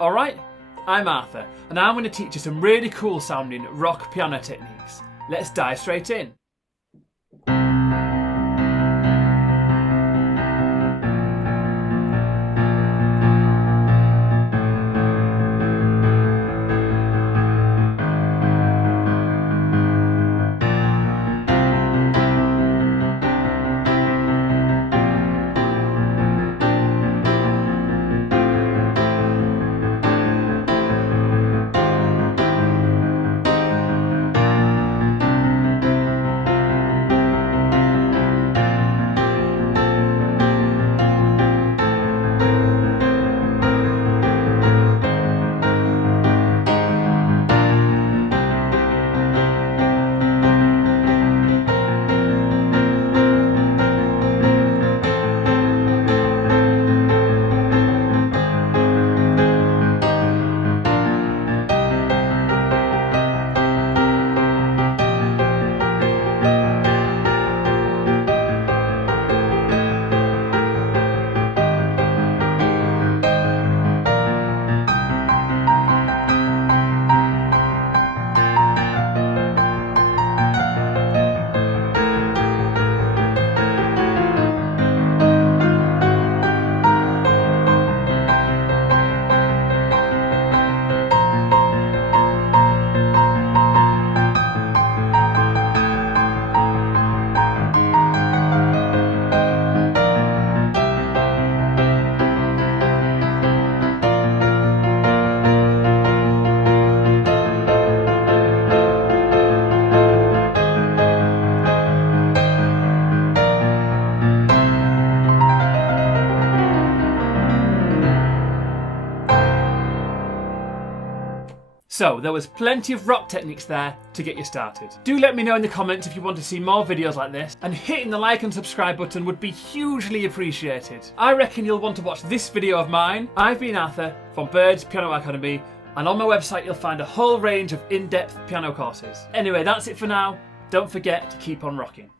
Alright, I'm Arthur, and I'm going to teach you some really cool sounding rock piano techniques. Let's dive straight in. So there was plenty of rock techniques there to get you started. Do let me know in the comments if you want to see more videos like this, and hitting the like and subscribe button would be hugely appreciated. I reckon you'll want to watch this video of mine. I've been Arthur from Birds Piano Academy, and on my website you'll find a whole range of in-depth piano courses. Anyway, that's it for now. Don't forget to keep on rocking.